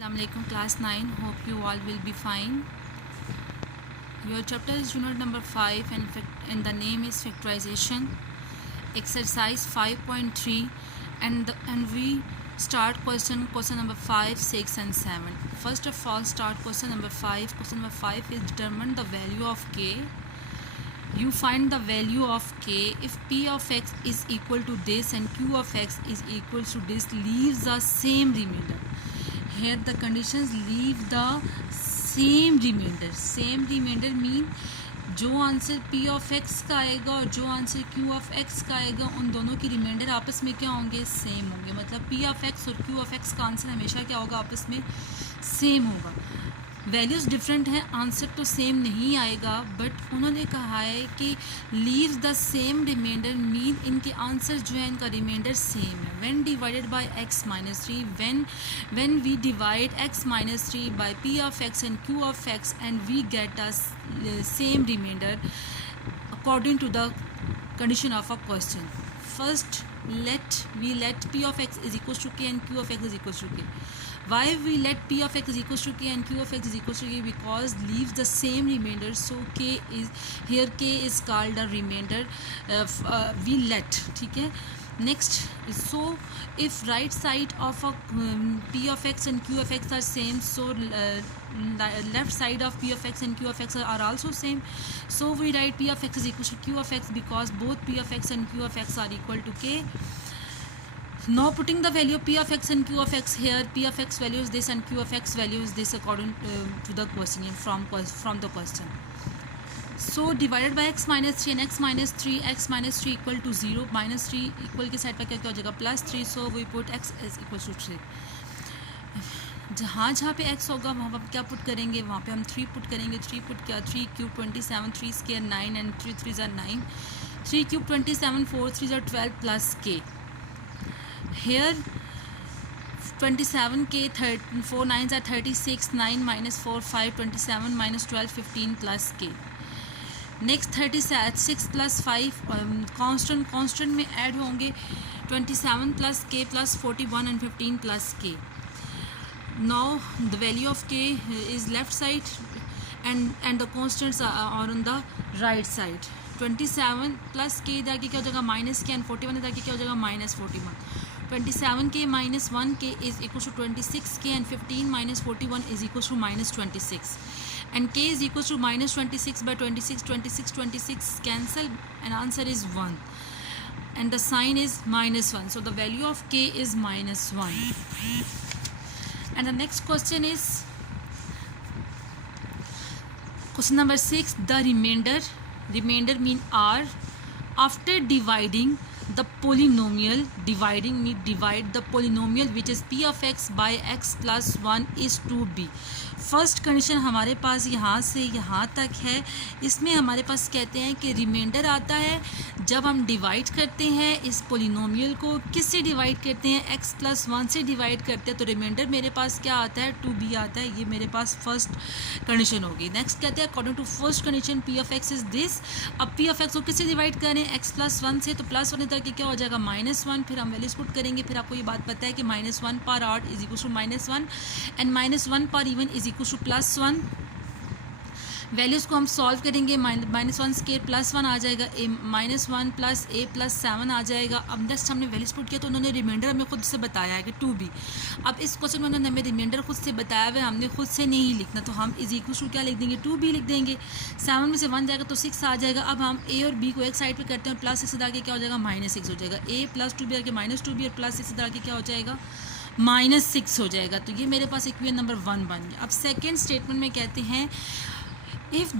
Assalamualaikum class 9. Hope you all will be fine. Your chapter is unit number 5 and the name is factorization. Exercise 5.3 and we start question number 5, 6 and 7. First of all start question number 5. Question number 5 is determine the value of k. You find the value of k if p of x is equal to this and q of x is equal to this, leaves the same remainder. Here the conditions leave the same remainder. Same remainder mean जो answer p of x का आएगा और जो answer q of x का आएगा उन दोनों की रिमाइंडर आपस में क्या होंगे, सेम होंगे. मतलब p ऑफ x और q ऑफ x का आंसर हमेशा क्या होगा, आपस में सेम होगा. वैल्यूज़ डिफरेंट हैं, आंसर तो सेम नहीं आएगा, बट उन्होंने कहा है कि leaves the same remainder mean इनके आंसर जो है इनका रिमाइंडर सेम है. When divided by x minus 3, when we divide x minus 3 by p of x and q of x and we get a same reminder according to the condition of a question. First let p of x is equals to k and q of x is equals to k. Why we let p of x is equals to k and q of x is equals to k? Because leaves the same remainder, so k is called a remainder. We let, ठीक है. Next, so if right side of a p of x and q of x are same, so left side of p of x and q of x are also same, so we write p of x is equal to q of x because both p of x and q of x are equal to k. Now putting the value of p of x and q of x here, p of x value is this and q of x value is this according to the question from the question. So divided by x minus 3 and x minus 3 equal to 0, minus 3 equal के side पर क्या हो जाएगा, plus 3. so we put x is equal to 3. जहाँ पे x होगा वहाँ पर क्या पुट करेंगे, वहाँ पे हम 3 पुट करेंगे. 3 पुट क्या, 3 cube 27, 3 square 9 and 3 3 are 9. 3 cube 27, 4 3 are 12 plus k. Here 27 k, 4 9s are 36, 9 minus 4 5, 27 minus 12 15 plus k. Next 36 plus 5 constant में ऐड होंगे 27 plus k plus 41 and 15 plus k. Now the value of k is left side and the constants are on the right side. 27 plus k इधर के क्या हो जाएगा, minus के, and 41 इधर के क्या हो जाएगा, माइनस 41. 27 के माइनस 1 के is equal to 26 k and 15 minus 41 is equal to minus 26. And k is equal to minus 26 by 26 cancel and answer is 1 and the sign is minus 1, so the value of k is minus 1. And the next question is question number 6. The remainder mean r after dividing the polynomial, divide the polynomial which is p of x by x plus 1 is 2b. First condition हमारे पास यहाँ से यहाँ तक है. इसमें हमारे पास कहते हैं कि रिमाइंडर आता है जब हम डिवाइड करते हैं इस पोलिनोमियल को. किससे डिवाइड करते हैं, x प्लस 1 से डिवाइड करते हैं, तो रिमाइंडर मेरे पास क्या आता है, 2b आता है. ये मेरे पास फर्स्ट कंडीशन होगी. नेक्स्ट कहते हैं according to first condition p of x is this. अब p ऑफ x को किससे डिवाइड करें, x प्लस 1 से, तो प्लस 1 इधर के क्या हो जाएगा, माइनस 1. फिर हम वैल्यूज पुट करेंगे. फिर आपको ये बात पता है कि माइनस 1 पर odd is equal to minus 1 and minus 1 पर even is equal to plus 1. Values को हम सॉल्व करेंगे. माइनस 1 स्केयर प्लस 1 आ जाएगा, ए माइनस 1 प्लस ए प्लस 7 आ जाएगा. अब नेक्स्ट हमने वैल्यूज पुट किया तो उन्होंने रिमाइंडर हमें खुद से बताया है कि 2b. अब इस क्वेश्चन में उन्होंने हमें रिमाइंडर खुद से बताया हुआ है, हमने खुद से नहीं लिखना, तो हम इज इक्वल टू क्या लिख देंगे, 2b लिख देंगे. 7 में से 1 जाएगा तो 6 आ जाएगा. अब हम ए और बी को एक साइड पर करते हैं और प्लस 6 आगे क्या हो जाएगा, माइनस 6 हो जाएगा. ए प्लस 2b आगे माइनस 2b और प्लस 6 आगे क्या हो जाएगा, माइनस 6 हो जाएगा. तो ये मेरे पास इक्वेशन नंबर 1 बन गया. अब सेकेंड स्टेटमेंट में कहते हैं इफ़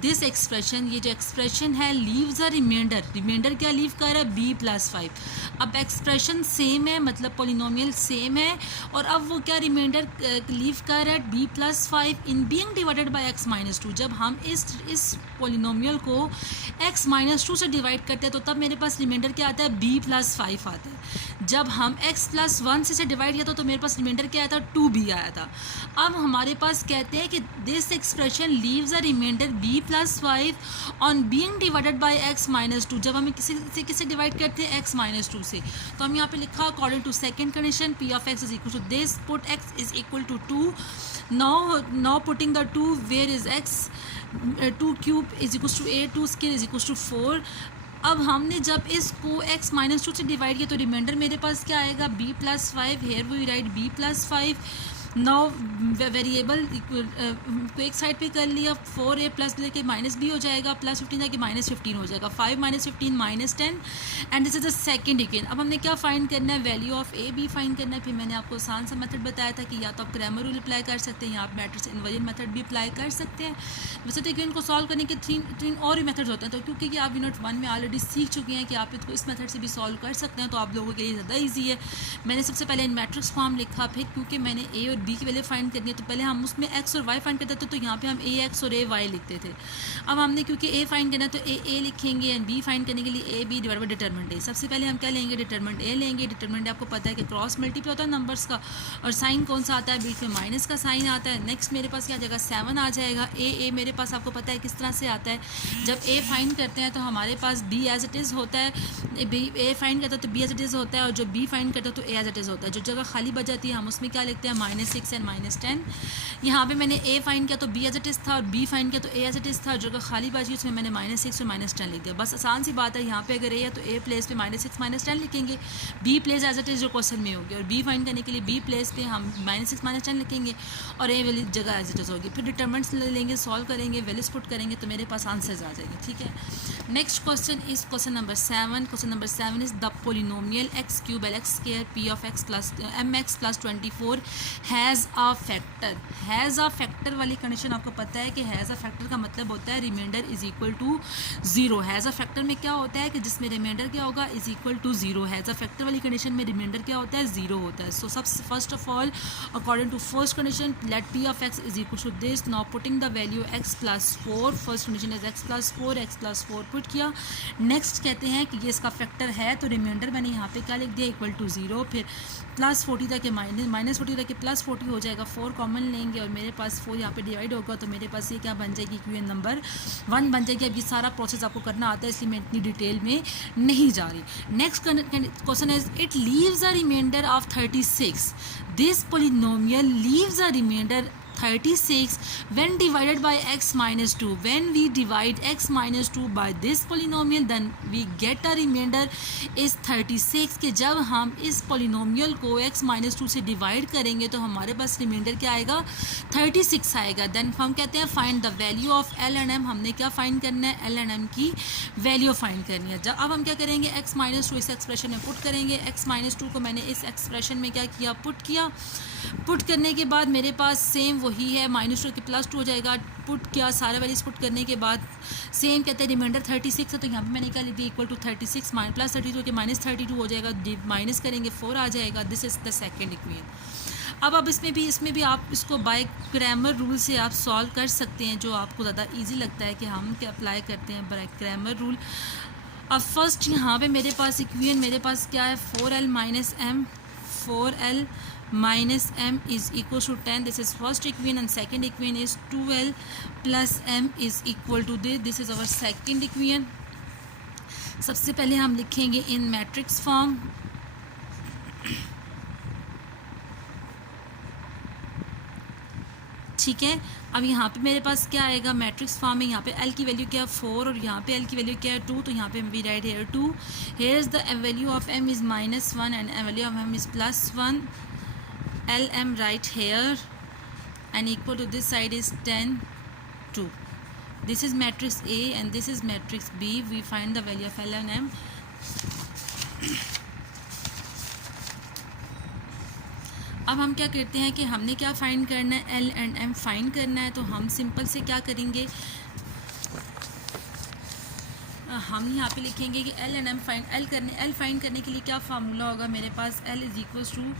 दिस एक्सप्रेशन, ये जो एक्सप्रेशन है लीव्स अ रिमाइंडर क्या लीव कर रहा है, b प्लस 5. अब एक्सप्रेशन सेम है, मतलब पोलिनोमियल सेम है, और अब वो क्या रिमाइंडर लीव कर रहा है, b plus 5 in being divided by x minus 2. जब हम इस पोलिनोमियल को x माइनस 2 से डिवाइड करते हैं तो तब मेरे पास रिमाइंडर क्या आता है, b प्लस 5 आता है. जब हम x+1 से डिवाइड किया था तो मेरे पास रिमाइंडर क्या आया था, 2b आया था। अब हमारे पास कहते हैं कि this expression leaves a reminder b+5 on being divided by x-2। जब हमें किसे डिवाइड करते हैं, x-2 से, तो हम यहाँ पे लिखा according to second condition p of x is equal to this, put x is equal to 2. now putting the 2 where is x, 2 cube is equals to 8, 2 square is equals to 4. अब हमने जब इसको x-2 से divide किया तो reminder मेरे पास क्या आएगा, b+5, here we write b+5. Now variable को एक साइड पे कर लिया, 4a प्लस लेके -b हो जाएगा, +15 जाके -15 हो जाएगा, 5 - 15 -10 and this is the second equation. अब हमने क्या फाइंड करना है, value of a b find करना है. फिर मैंने आपको आसान सा मेथड बताया था कि या तो आप क्रैमर रूल अप्लाई कर सकते हैं या आप मैट्रिक्स इन्वर्जन मेथड भी अप्लाई कर सकते हैं. वैसे तो इक्वेशन को सॉल्व करने के तीन और भी मेथड्स होते हैं, तो क्योंकि आप यूनिट 1 में ऑलरेडी सीख चुके हैं कि आप इसको इस मेथड से भी सॉल्व कर सकते हैं, तो आप लोगों के लिए ज़्यादा ईजी है. मैंने सबसे पहले इन मैट्रिक्स फॉर्म लिखा, फिर क्योंकि मैंने a और b की वैल्यू फाइंड करनी है तो पहले हम उसमें x और y फाइंड करते थे, तो यहाँ पे हम ax और ay लिखते थे. अब हमने क्योंकि a फाइंड करना है तो a लिखेंगे एंड b फाइंड करने के लिए ab divide by determinant a. सबसे पहले हम क्या लेंगे, डिटरमिनेंट a लेंगे. डिटरमिनेंट आपको पता है कि क्रॉस मल्टीप्लाई होता है नंबर्स का, और साइन कौन सा आता है, बीच में माइनस का साइन आता है. नेक्स्ट मेरे पास क्या आ जाएगा, 7 आ जाएगा. a मेरे पास आपको पता है किस तरह से आता है, जब a फाइंड करते हैं तो हमारे पास b एज इट इज़ होता है, a फाइंड करता है तो b एज इट इज़ होता है, और जो b फाइंड करता है तो a एज इट इज़ होता है. जो जगह खाली बच जाती है हम उसमें क्या लिखते हैं, -6 एंड -10. यहाँ पे मैंने a फाइंड किया तो b एज इट इज़ था, और b फाइंड किया तो a एज इट इज़ था. जगह खाली बची उसमें मैंने -6 और -10 लिख दिया. बस आसान सी बात है. यहाँ पे अगर a है तो a प्लेस पे -6 -10 लिखेंगे, b place as it is जो क्वेश्चन में होगी, और b फाइंड करने के लिए b प्लेस पे हम -6 -10 लिखेंगे, और a वाली जगह एज इट इज़ होगी. फिर डिटरमिनेंट्स लेंगे, सॉल्व करेंगे, वैल्यूज पुट करेंगे तो मेरे पास आंसर्स आ जाएंगे. ठीक है. Next question is question number 7. Question number 7 is the polynomial x³ l(x²) p of x plus mx plus 24 has a factor. Has a factor वाली कंडीशन आपको पता है कि हैज़ अ फैक्टर का मतलब होता है reminder is equal to 0. Has a factor में क्या होता है कि जिसमें रिमाइंडर क्या होगा, is equal to 0. Has a factor वाली कंडीशन में रिमाइंडर क्या होता है, 0 होता है. सो सब first of all according to first condition let p of x is equal to this. now putting the value x plus 4, first condition is x plus 4 put किया. Next कहते हैं कि ये इसका फैक्टर है तो रिमाइंडर मैंने यहाँ पे क्या लिख दिया, इक्वल टू 0. फिर +40 तक के -40 तक के +40 हो जाएगा, 4 कॉमन लेंगे और मेरे पास 4 यहाँ पे डिवाइड होगा, तो मेरे पास ये क्या बन जाएगी, इक्वेशन नंबर 1 बन जाएगी. अब ये सारा प्रोसेस आपको करना आता है इसलिए मैं इतनी डिटेल में नहीं जा रही. Next question is it leaves a reminder of 36. This polynomial leaves a reminder 36 when divided by x-2. when we divide x-2 by this polynomial then we get a remainder is 36. कि जब हम इस polynomial को x-2 से divide करेंगे तो हमारे पास reminder क्या आएगा, 36 आएगा. देन हम कहते हैं find the value of l and m. हमने क्या फाइंड करना है, l एंड m की वैल्यू फाइंड करनी है. जब अब हम क्या करेंगे, x-2 इस एक्सप्रेशन में पुट करेंगे. x-2 को मैंने इस एक्सप्रेशन में क्या किया, पुट किया. पुट करने के बाद मेरे पास सेम वही है, -2 के +2 हो जाएगा. पुट किया, सारे वैल्यूज पुट करने के बाद सेम कहते हैं रिमाइंडर 36 है, तो यहाँ पे मैंने क्या लिख दिया, इक्वल टू 36 +32 के -32 हो जाएगा, माइनस करेंगे 4 आ जाएगा. This is the second equation. अब इसमें भी आप इसको बाय क्रैमर रूल से आप सॉल्व कर सकते हैं, जो आपको ज़्यादा ईजी लगता है कि हम क्या अप्लाई करते हैं बाय क्रैमर रूल. अब फर्स्ट यहाँ पे मेरे पास इक्वेशन मेरे पास क्या है, 4l minus m is equal to 10. this is first equation and second equation is 2l plus m is equal to this. this is our second equation. सबसे पहले हम लिखेंगे इन मैट्रिक्स फॉर्म. ठीक है. अब यहाँ पे मेरे पास क्या आएगा, मैट्रिक्स फॉर्म में यहाँ पे l की वैल्यू क्या है 4 और यहाँ पे l की वैल्यू क्या है 2, तो यहाँ पे we write here 2. Here is the value of m is -1 and value of m is +1. lm right here and equal to this side is 10 2. this is matrix A and this is matrix B. we find the value of l and m. अब हम क्या करते हैं कि हमने क्या find करना है, l and m फाइंड करना है. तो हम सिंपल से क्या करेंगे, हम यहाँ पे लिखेंगे कि l and m l find करने के लिए क्या फार्मूला होगा मेरे पास, l is equal to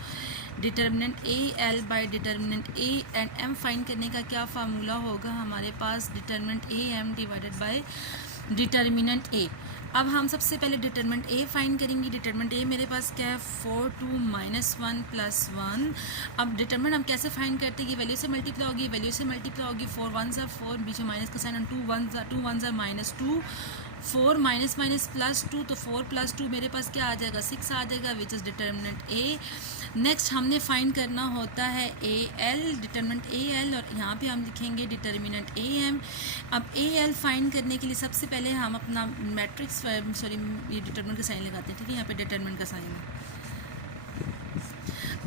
determinant a l by determinant a and m find करने का क्या फार्मूला होगा हमारे पास, determinant a m divided by determinant A. अब हम सबसे पहले डिटर्मिनेंट ए फाइंड करेंगे। डिटर्मिनेंट ए मेरे पास क्या है 4 2 -1 + 1। अब डिटर्मिनेंट हम कैसे फाइंड करते हैं कि वैल्यू से मल्टीप्लाई होगी, वैल्यू से मल्टीप्लाई होगी, 4 1s are 4, बीच में माइनस का sign, 2 1s are -2, 4 minus plus 2, तो 4 + 2 मेरे पास क्या आ जाएगा 6 आ जाएगा, which is determinant A. Next हमने फाइंड करना होता है A L, determinant A L, और यहाँ पे हम लिखेंगे डिटर्मिनेंट ए एम। अब ए एल फाइंड करने के लिए सबसे पहले हम अपना मैट्रिक्स ये डिटर्मिनेंट का साइन लगाते हैं, ठीक है, यहाँ पे डिटर्मिनेंट का साइन है।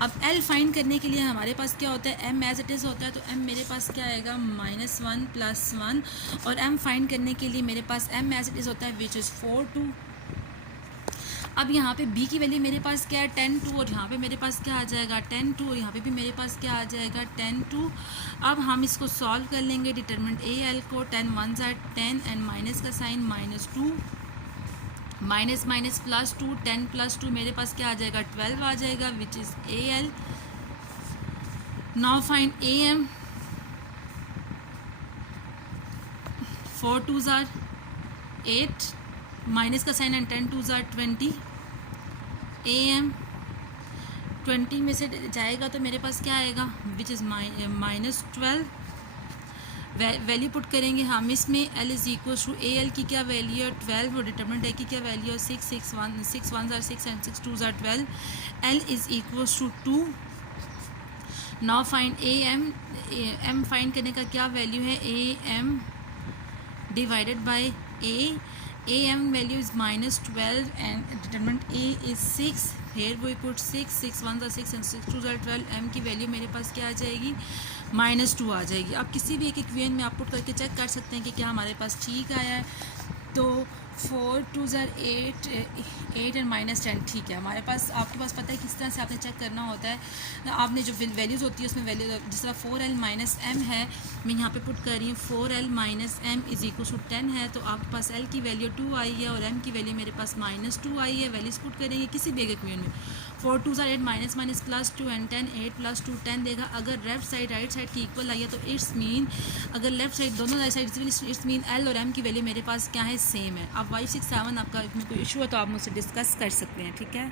अब एल फाइंड करने के लिए हमारे पास क्या होता है एम एज इट इज़ होता है, तो एम मेरे पास क्या आएगा -1 + 1, और एम फाइंड करने के लिए मेरे पास एम एज इट इज़ होता है विच इज़ 4 2। अब यहाँ पे b की वैल्यू मेरे पास क्या है 10 2, और यहाँ पे मेरे पास क्या आ जाएगा 10 2, और यहाँ पे भी मेरे पास क्या आ जाएगा 10 2। अब हम इसको सॉल्व कर लेंगे डिटर्मिनेंट ए एल को। 10 1s are 10 एंड माइनस का साइन -2, माइनस प्लस 2, 10 + 2 मेरे पास क्या आ जाएगा 12 आ जाएगा, which is A L. Now find A M. 4 2s are 8, minus का sign and 10 2s are 20। A M 20 में से जाएगा तो मेरे पास क्या आएगा विच इज़ -12। वैल्यू पुट करेंगे हम इसमें, L is equal to A L की क्या वैल्यू है 12, और डिटर्मिनेंट ए की क्या वैल्यू है 6 6 1s are 6 and 6 2s are 12। L is equal to 2। Now find A M. M फाइंड करने का क्या वैल्यू है A M divided by A. A m value is -12 and determinant A is 6. Here we put 6 6 1s are 6 and 6 2s are 12। m की value मेरे पास क्या आ जाएगी -2 आ जाएगी। आप किसी भी एक इक्वेशन में आप पुट करके चेक कर सकते हैं कि क्या हमारे पास ठीक आया है। तो 4 2s are 8 एंड -10 ठीक है हमारे पास। आपके पास पता है किस तरह से आपने चेक करना होता है। आपने जो वैल्यूज़ होती है उसमें वैल्यू जिस तरह 4l - m है, मैं यहाँ पे पुट कर रही हूँ 4l - m is equal to 10 है, तो आपके पास l की वैल्यू 2 आई है और m की वैल्यू मेरे पास -2 आई है। वैल्यूज़ पुट करेंगे किसी भी एक इक्वेशन में। 4 2s are 8 minus plus 2 and 10 8 + 2 10 देगा। अगर लेफ्ट साइड राइट साइड की इक्वल आई है तो इट्स मीन, अगर लेफ्ट साइड दोनों साइड इट्स मीन l और m की वैल्यू मेरे पास क्या है सेम है। अब 5 6 7 आपका इसमें कोई इशू है तो आप मुझसे डिस्कस कर सकते हैं, ठीक है।